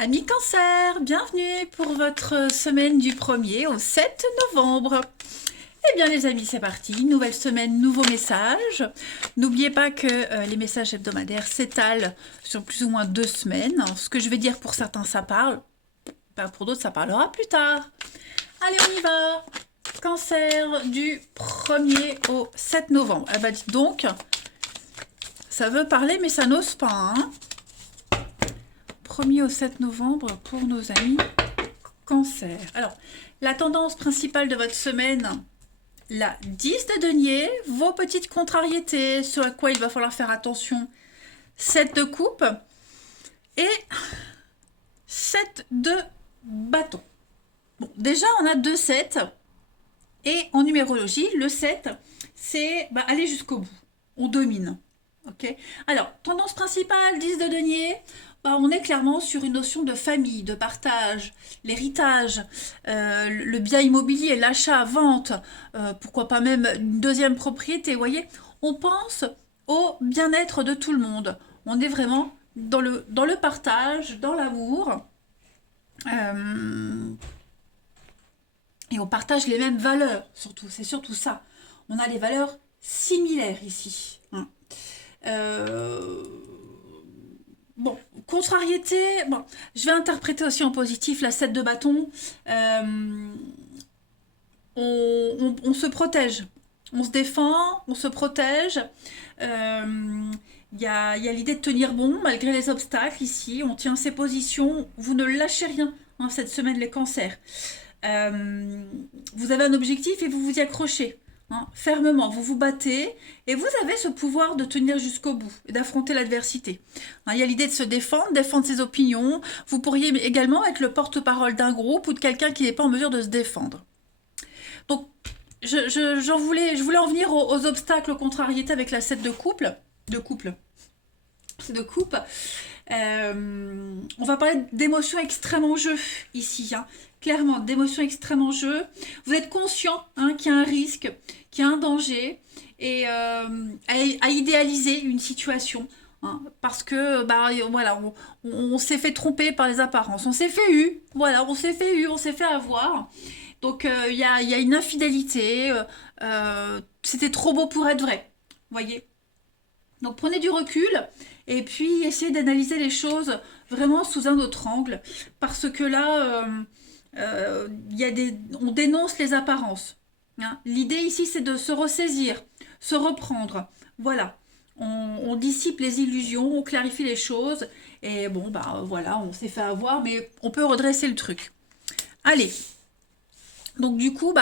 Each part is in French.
Amis Cancer, bienvenue pour votre semaine du 1er au 7 novembre. Eh bien les amis, c'est parti, nouvelle semaine, nouveaux messages. N'oubliez pas que les messages hebdomadaires s'étalent sur plus ou moins 2 semaines. Ce que je vais dire pour certains, ça parle, pas pour d'autres, ça parlera plus tard. Allez, on y va. Cancer du 1er au 7 novembre. Eh bien dites donc, ça veut parler mais ça n'ose pas, hein. 1er au 7 novembre pour nos amis Cancer. Alors, la tendance principale de votre semaine, la 10 de denier, vos petites contrariétés, sur à quoi il va falloir faire attention, 7 de coupe et 7 de bâton. Bon, déjà, on a 2 7 et en numérologie, le 7, c'est aller jusqu'au bout. On domine. Ok. Alors, tendance principale, 10 de denier, on est clairement sur une notion de famille, de partage, l'héritage, le bien immobilier, l'achat, vente, pourquoi pas même une deuxième propriété. Vous voyez, on pense au bien-être de tout le monde. On est vraiment dans le partage, dans l'amour. Et on partage les mêmes valeurs, surtout. C'est surtout ça. On a les valeurs similaires ici. Hein. Bon, contrariété, bon, je vais interpréter aussi en positif la 7 de bâton. On se protège, on se défend, on se protège. Il y a l'idée de tenir bon malgré les obstacles ici. On tient ses positions. Vous ne lâchez rien cette semaine, les cancers. Vous avez un objectif et vous vous y accrochez. Fermement, vous vous battez et vous avez ce pouvoir de tenir jusqu'au bout et d'affronter l'adversité. Il y a l'idée de se défendre ses opinions. Vous pourriez également être le porte-parole d'un groupe ou de quelqu'un qui n'est pas en mesure de se défendre. Donc, je voulais en venir aux obstacles, aux contrariétés avec la 7 de coupe. On va parler d'émotions extrêmes en jeu ici, clairement, d'émotions extrêmes en jeu. Vous êtes conscient qu'il y a un risque, qu'il y a un danger, et à idéaliser une situation. Parce que voilà, on s'est fait tromper par les apparences, on s'est fait on s'est fait avoir. Donc il y a une infidélité, c'était trop beau pour être vrai, voyez. Donc prenez du recul et puis essayez d'analyser les choses vraiment sous un autre angle, parce que là, on dénonce les apparences. L'idée ici, c'est de se ressaisir, se reprendre. Voilà, on dissipe les illusions, on clarifie les choses, et bon, voilà, on s'est fait avoir, mais on peut redresser le truc. Allez, donc du coup,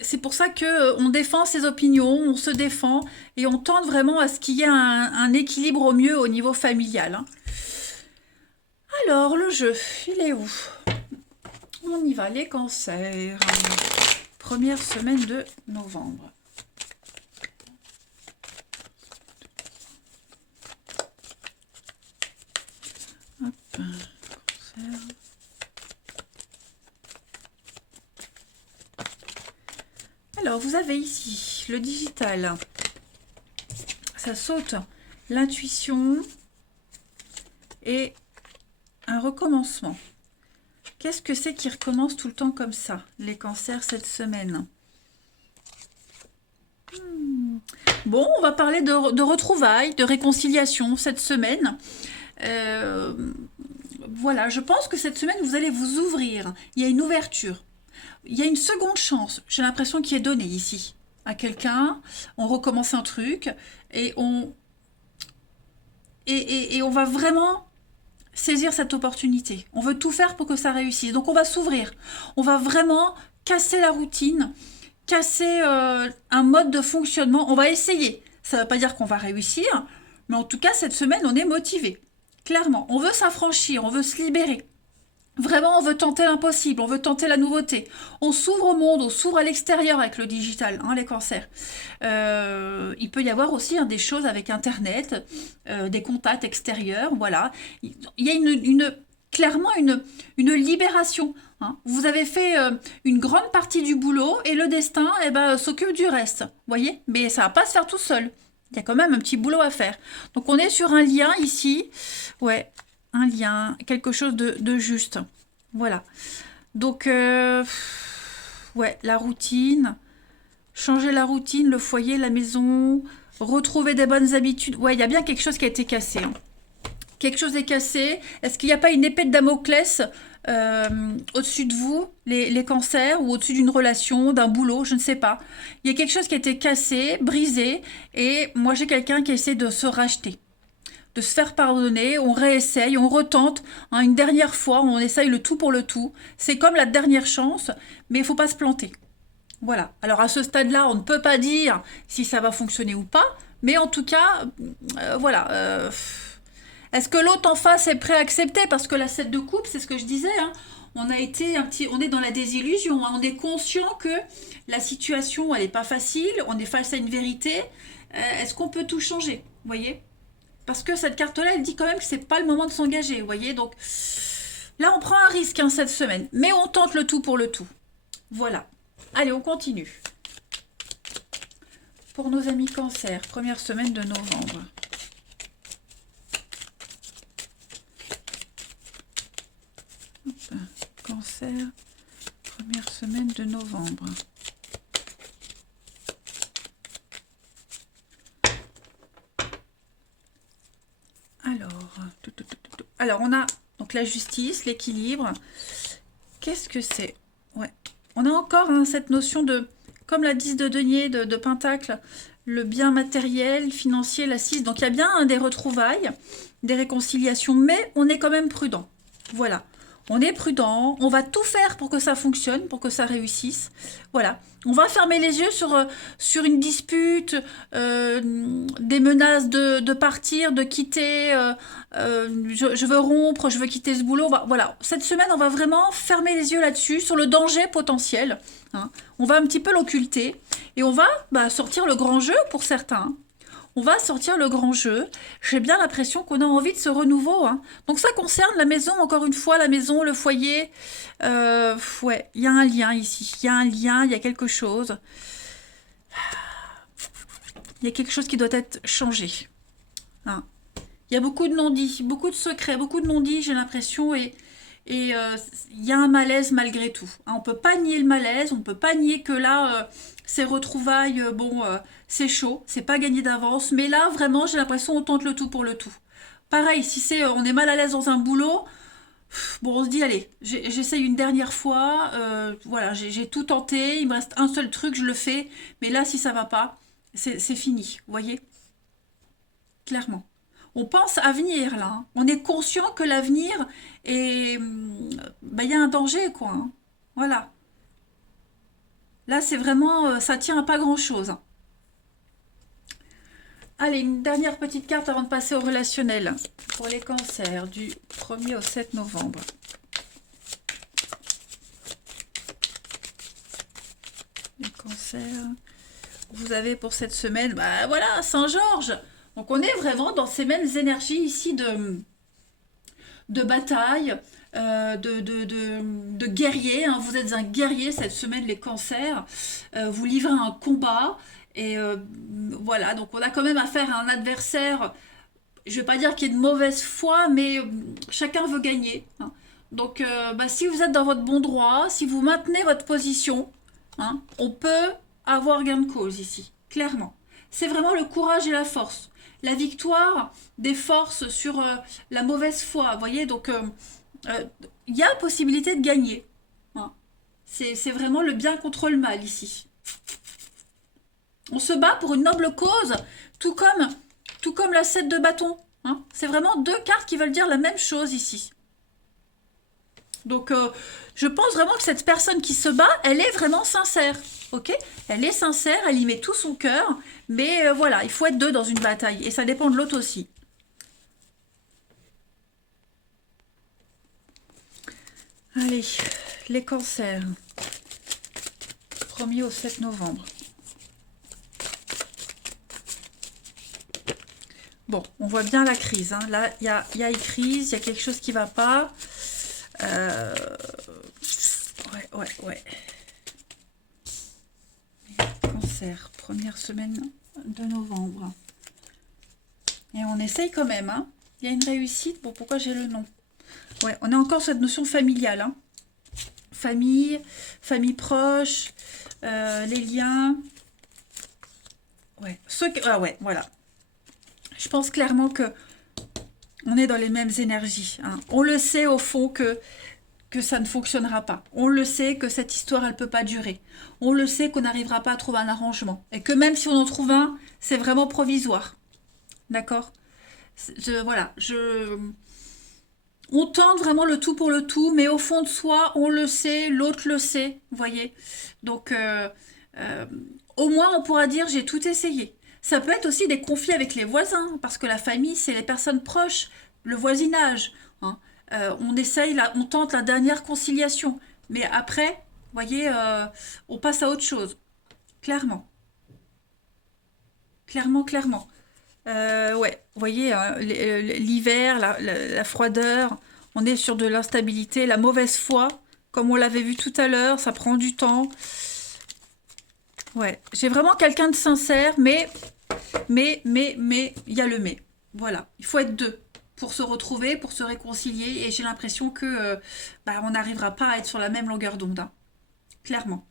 c'est pour ça qu'on défend ses opinions, on se défend et on tente vraiment à ce qu'il y ait un équilibre au mieux au niveau familial. Alors, le jeu, il est où? On y va, les cancers. Première semaine de novembre. Hop, cancer. Alors, vous avez ici le digital. Ça saute l'intuition et un recommencement. Qu'est-ce que c'est qui recommence tout le temps comme ça, les cancers, cette semaine? Bon, on va parler de retrouvailles, de réconciliation cette semaine. Voilà, je pense que cette semaine, vous allez vous ouvrir. Il y a une ouverture. Il y a une seconde chance, j'ai l'impression, qui est donnée ici à quelqu'un. On recommence un truc et on va vraiment saisir cette opportunité. On veut tout faire pour que ça réussisse. Donc on va s'ouvrir. On va vraiment casser la routine, casser un mode de fonctionnement. On va essayer. Ça ne veut pas dire qu'on va réussir, mais en tout cas, cette semaine, on est motivé. Clairement, on veut s'affranchir, on veut se libérer. Vraiment, on veut tenter l'impossible, on veut tenter la nouveauté. On s'ouvre au monde, on s'ouvre à l'extérieur avec le digital, les cancers. Il peut y avoir aussi des choses avec Internet, des contacts extérieurs, voilà. Il y a clairement une libération. Vous avez fait une grande partie du boulot et le destin s'occupe du reste, voyez. Mais ça va pas se faire tout seul. Il y a quand même un petit boulot à faire. Donc on est sur un lien ici, ouais. un lien, quelque chose de juste. Voilà. Donc, ouais, la routine, changer la routine, le foyer, la maison, retrouver des bonnes habitudes. Ouais, il y a bien quelque chose qui a été cassé, hein. Quelque chose est cassé. Est-ce qu'il n'y a pas une épée de Damoclès au-dessus de vous, les cancers, ou au-dessus d'une relation, d'un boulot, je ne sais pas. Il y a quelque chose qui a été cassé, brisé, et moi j'ai quelqu'un qui essaie de se racheter, de se faire pardonner, on réessaye, on retente, hein, une dernière fois, on essaye le tout pour le tout. C'est comme la dernière chance, mais il ne faut pas se planter. Voilà. Alors à ce stade-là, on ne peut pas dire si ça va fonctionner ou pas, mais en tout cas, voilà. Est-ce que l'autre en face est prêt à accepter? Parce que la 7 de coupe, c'est ce que je disais, hein, on a été un petit, on est dans la désillusion, hein, on est conscient que la situation, elle n'est pas facile, on est face à une vérité. Est-ce qu'on peut tout changer? Vous voyez? Parce que cette carte-là, elle dit quand même que c'est pas le moment de s'engager, vous voyez? Donc là, on prend un risque, hein, cette semaine, mais on tente le tout pour le tout. Voilà. Allez, on continue. Pour nos amis cancer, première semaine de novembre. Hop, cancer, première semaine de novembre. Alors, on a donc la justice, l'équilibre. Qu'est-ce que c'est? Ouais. On a encore, hein, cette notion de, comme la 10 de denier, de pentacle, le bien matériel, financier, la 6. Donc il y a bien, hein, des retrouvailles, des réconciliations, mais on est quand même prudent. Voilà. On est prudent, on va tout faire pour que ça fonctionne, pour que ça réussisse. Voilà. On va fermer les yeux sur une dispute, des menaces de partir, de quitter, je veux rompre, je veux quitter ce boulot. Voilà. Cette semaine, on va vraiment fermer les yeux là-dessus, sur le danger potentiel, hein. On va un petit peu l'occulter et on va, sortir le grand jeu pour certains. On va sortir le grand jeu. J'ai bien l'impression qu'on a envie de ce renouveau, hein. Donc ça concerne la maison, encore une fois, la maison, le foyer. Ouais, il y a un lien ici. Il y a un lien, il y a quelque chose. Il y a quelque chose qui doit être changé, hein. Il y a beaucoup de non-dits, beaucoup de secrets, beaucoup de non-dits, j'ai l'impression, et il y a un malaise malgré tout, hein. On ne peut pas nier le malaise, on ne peut pas nier que là, ces retrouvailles, c'est chaud, c'est pas gagné d'avance, mais là, vraiment, j'ai l'impression qu'on tente le tout pour le tout. Pareil, si c'est, on est mal à l'aise dans un boulot, bon, on se dit, allez, j'essaye une dernière fois, voilà, j'ai tout tenté, il me reste un seul truc, je le fais, mais là, si ça va pas, c'est fini, vous voyez, clairement. On pense à venir là, hein. On est conscient que l'avenir est, il y a un danger, quoi, hein. Voilà. Là, c'est vraiment, ça tient à pas grand-chose, hein. Allez, une dernière petite carte avant de passer au relationnel pour les cancers du 1er au 7 novembre. Les cancers, vous avez pour cette semaine, voilà, Saint-Georges. Donc on est vraiment dans ces mêmes énergies ici de bataille, de guerrier, hein. Vous êtes un guerrier cette semaine, les cancers. Vous livrez un combat. Et voilà, donc on a quand même affaire à un adversaire, je ne vais pas dire qu'il y ait de mauvaise foi, mais chacun veut gagner, hein. Donc si vous êtes dans votre bon droit, si vous maintenez votre position, hein, on peut avoir gain de cause ici, clairement. C'est vraiment le courage et la force. La victoire des forces sur la mauvaise foi, vous voyez, donc il y a possibilité de gagner, hein. C'est vraiment le bien contre le mal ici. On se bat pour une noble cause, tout comme la 7 de bâton, hein. C'est vraiment deux cartes qui veulent dire la même chose ici. Donc, je pense vraiment que cette personne qui se bat, elle est vraiment sincère, ok? Elle est sincère, elle y met tout son cœur, mais voilà, il faut être deux dans une bataille, et ça dépend de l'autre aussi. Allez, les cancers, 1er au 7 novembre. Bon, on voit bien la crise, hein. Là, il y a une crise, il y a quelque chose qui ne va pas. Ouais. Cancer, première semaine de novembre. Et on essaye quand même, hein. Il y a une réussite. Bon, pourquoi j'ai le nom? Ouais, on a encore cette notion familiale. Hein. Famille, famille proche, les liens. Ouais, ah ouais, voilà. Je pense clairement que on est dans les mêmes énergies. Hein. On le sait au fond que ça ne fonctionnera pas. On le sait que cette histoire, elle ne peut pas durer. On le sait qu'on n'arrivera pas à trouver un arrangement. Et que même si on en trouve un, c'est vraiment provisoire. D'accord? Voilà, on tente vraiment le tout pour le tout, mais au fond de soi, on le sait, l'autre le sait, vous voyez. Donc, euh, au moins, on pourra dire j'ai tout essayé. Ça peut être aussi des conflits avec les voisins, parce que la famille, c'est les personnes proches, le voisinage. Hein. On essaye, on tente la dernière conciliation, mais après, vous voyez, on passe à autre chose. Clairement, clairement, clairement. Ouais, vous voyez, hein, l'hiver, la froideur, on est sur de l'instabilité, la mauvaise foi, comme on l'avait vu tout à l'heure, ça prend du temps. Ouais, j'ai vraiment quelqu'un de sincère, mais, il y a le mais. Voilà, il faut être deux pour se retrouver, pour se réconcilier, et j'ai l'impression que bah, on n'arrivera pas à être sur la même longueur d'onde, hein, clairement.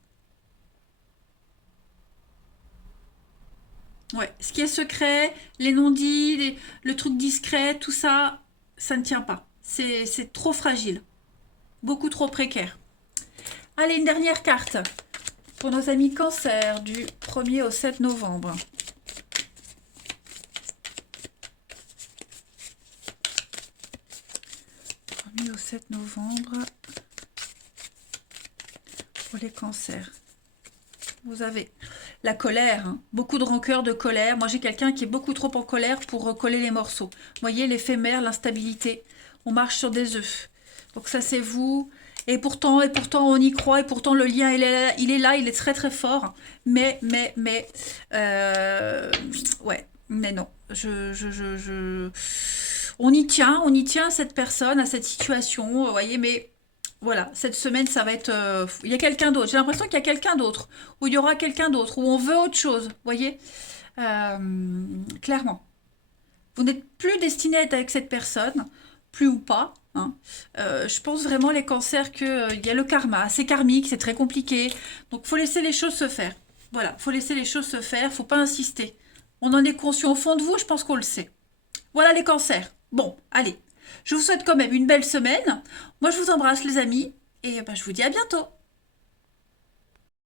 Ouais, ce qui est secret, les non-dits, le truc discret, tout ça, ça ne tient pas. C'est trop fragile, beaucoup trop précaire. Allez, une dernière carte pour nos amis Cancer du 1er au 7 novembre. 1er au 7 novembre pour les cancers. Vous avez la colère, hein. Beaucoup de rancœur, de colère. Moi, j'ai quelqu'un qui est beaucoup trop en colère pour recoller les morceaux. Vous voyez, l'éphémère, l'instabilité. On marche sur des œufs. Donc ça, c'est vous. Et pourtant, on y croit. Et pourtant, le lien, il est très, très fort. Mais, ouais, mais non. On y tient à cette personne, à cette situation. Vous voyez, mais voilà, cette semaine, ça va être... il y a quelqu'un d'autre. J'ai l'impression qu'il y a quelqu'un d'autre. Où il y aura quelqu'un d'autre. Où on veut autre chose. Vous voyez. Clairement. Vous n'êtes plus destiné à être avec cette personne. Plus ou pas. Hein. Je pense vraiment, les cancers, qu'il y a le karma. C'est karmique, c'est très compliqué. Donc, faut laisser les choses se faire. Voilà, faut laisser les choses se faire. Faut pas insister. On en est conscient au fond de vous. Je pense qu'on le sait. Voilà les cancers. Bon, allez. Je vous souhaite quand même une belle semaine. Moi, je vous embrasse, les amis. Et ben, je vous dis à bientôt.